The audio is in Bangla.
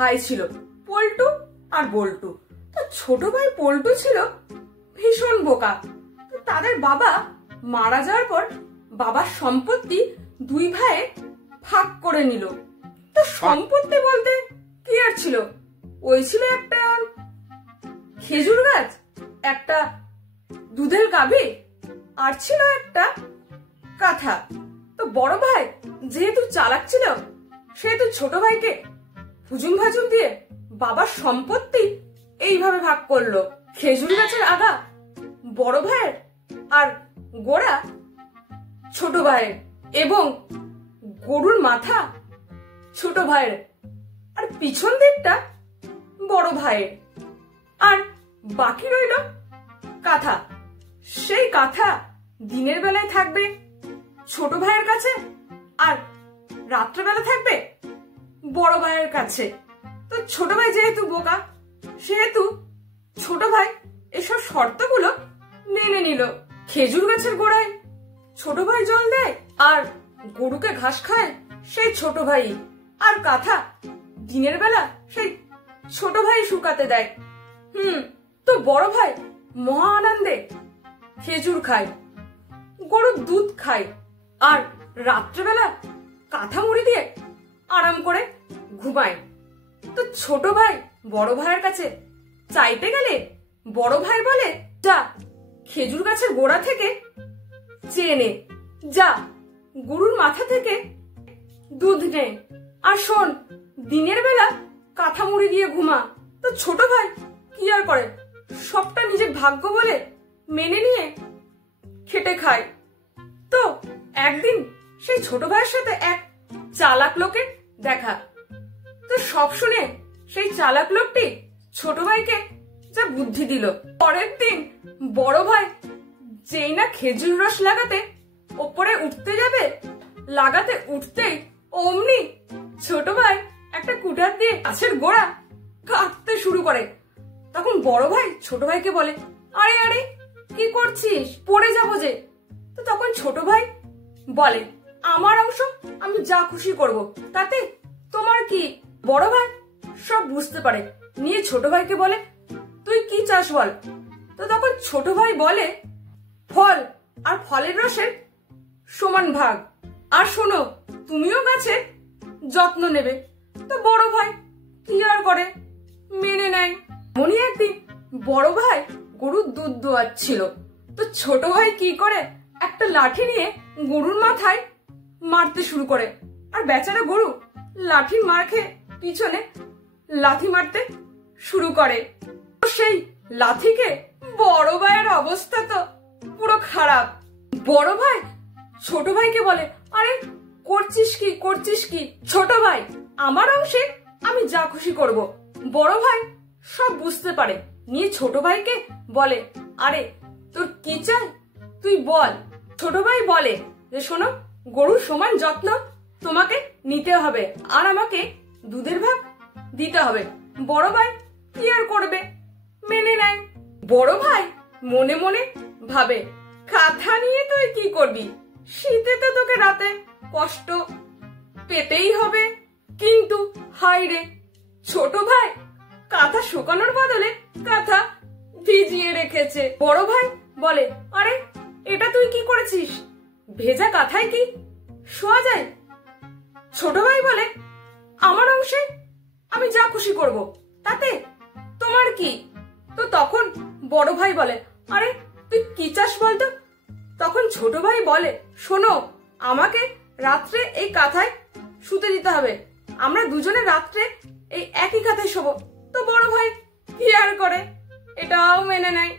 ভাই ছিল, পল্টু আর বল্টু। তো ছোট ভাই পল্টু ছিল ভীষণ বোকা। তো তাদের বাবা মারা যাওয়ার পর বাবার সম্পত্তি দুই ভাইয়ে ভাগ করে নিল। তো সম্পত্তি বলতে কি আর ছিল, ওই ছিল একটা খেজুর গাছ, একটা দুধের গাভী, আর ছিল একটা কাঁথা। তো বড় ভাই যেহেতু চালাক ছিল, সেহেতু ছোট ভাইকে হুজুম ভাজুম দিয়ে বাবার সম্পত্তি এইভাবে ভাগ করলো। খেজুর গাছের আগা বড় ভাইয়ের আর গোড়া ছোট ভাইয়ের, এবং গরুর মাথা ছোট ভাইয়ের, আর পিছন দিকটা বড় ভাইয়ের। আর বাকি রইল কাঁথা। সেই কাঁথা দিনের বেলায় থাকবে ছোট ভাইয়ের কাছে, আর রাত্রেবেলা থাকবে বড় ভাইয়ের কাছে। তো ছোট ভাই যেহেতু বোকা, সেহেতু ছোট ভাই এসব শর্তগুলো মেনে নিল। খেজুর গাছের গোড়ায় ছোট ভাই জল দেয়, আর গরুকে ঘাস খায় সেই ছোট ভাই, আর কাঁথা দিনের বেলা সেই ছোট ভাই শুকাতে দেয়। তো বড় ভাই মহা আনন্দে খেজুর খায়, গরুর দুধ খায়, আর রাত্রেবেলা কাঁথা মুড়ি দিয়ে আরাম করে ঘুমায়। তো ছোট ভাই বড় ভাইয়ের কাছে চাইতে গেলে বড় ভাই বলে, যা খেজুর গাছের গোড়া থেকে চেয়ে নে, যা গরুর মাথা থেকে দুধ নে, আর শোন দিনের বেলা কাঁথা মুড়ি দিয়ে ঘুমা। তো ছোট ভাই কি আর করে, সবটা নিজের ভাগ্য বলে মেনে নিয়ে খেটে খায়। তো একদিন সেই ছোট ভাইয়ের সাথে এক চালাক লোকের দেখা। তো সব শুনে সেই চালাক লোকটি ছোট ভাইকে যা বুদ্ধি দিল। পরের দিন বড় ভাই যেই না খেজুর রস লাগাতে ওপরে উঠতে যাবে, লাগাতে উঠতেই অমনি ছোট ভাই একটা কুঠার দিয়ে গাছের গোড়া কাটতে শুরু করে। তখন বড় ভাই ছোট ভাইকে বলে, আরে আরে কি করছিস, পড়ে যাবো যে। তো তখন ছোট ভাই বলে, আমার অংশ আমি যা খুশি করব, তাতে তোমার কি। বড় ভাই সব বুঝতে পারে, নিয়ে ছোট ভাইকে বলে, তুই কি চাস বল। তো তখন ছোট ভাই বলে, ফল আর ফলের রসের সমান ভাগ, আর শোনো তুমিও গাছের যত্ন নেবে। তো বড় ভাই কি আর করে, মেনে নেয়। এমনই একদিন বড় ভাই গরুর দুধ দোয়াচ্ছিল। তো ছোট ভাই কি করে, একটা লাঠি নিয়ে গরুর মাথায় মারতে শুরু করে, আর বেচারা গরু লাঠির মার খেয়ে পিছনে লাথি মারতে শুরু করে। সেই লাথিকে বড় ভাইয়ের অবস্থা তো পুরো খারাপ। বড় ভাই ছোট ভাইকে বলে, আরে করছিস কি করছিস কি। ছোট ভাই, আমার অংশে আমি যা খুশি করব। বড় ভাই সব বুঝতে পারে, নিয়ে ছোট ভাইকে বলে, আরে তোর কি চাই তুই বল। ছোট ভাই বলে যে, শোনো গরুর সমান যত্ন তোমাকে নিতে হবে, আর আমাকে দুধের ভাগ দিতে হবে। বড় ভাই কি আর করবে, মেনে নেয়। বড় ভাই মনে মনে ভাবে, কাঁথা নিয়ে তুই কি করবি, শীতে তো তোকে রাতে কষ্ট পেতেই হবে। কিন্তু হায় রে, ছোট ভাই কাঁথা শুকানোর বদলে কাঁথা ভিজিয়ে রেখেছে। বড় ভাই বলে, আরে এটা তুই কি করেছিস, ভেজা কাঁথায় কি শোয়া যায়। ছোট ভাই বলে, আমার অংশে আমি যা খুশি করব, তাতে তোমার কি। তো তখন বড় ভাই বলে, আরে তুই কি চাস বলতো। তখন ছোট ভাই বলে, শোনো আমাকে রাত্রে এই কাঁথায় শুতে দিতে হবে, আমরা দুজনে রাত্রে এই একই কাঁথায় শোবো। তো বড় ভাই কি আর করে, এটাও মেনে নেয়।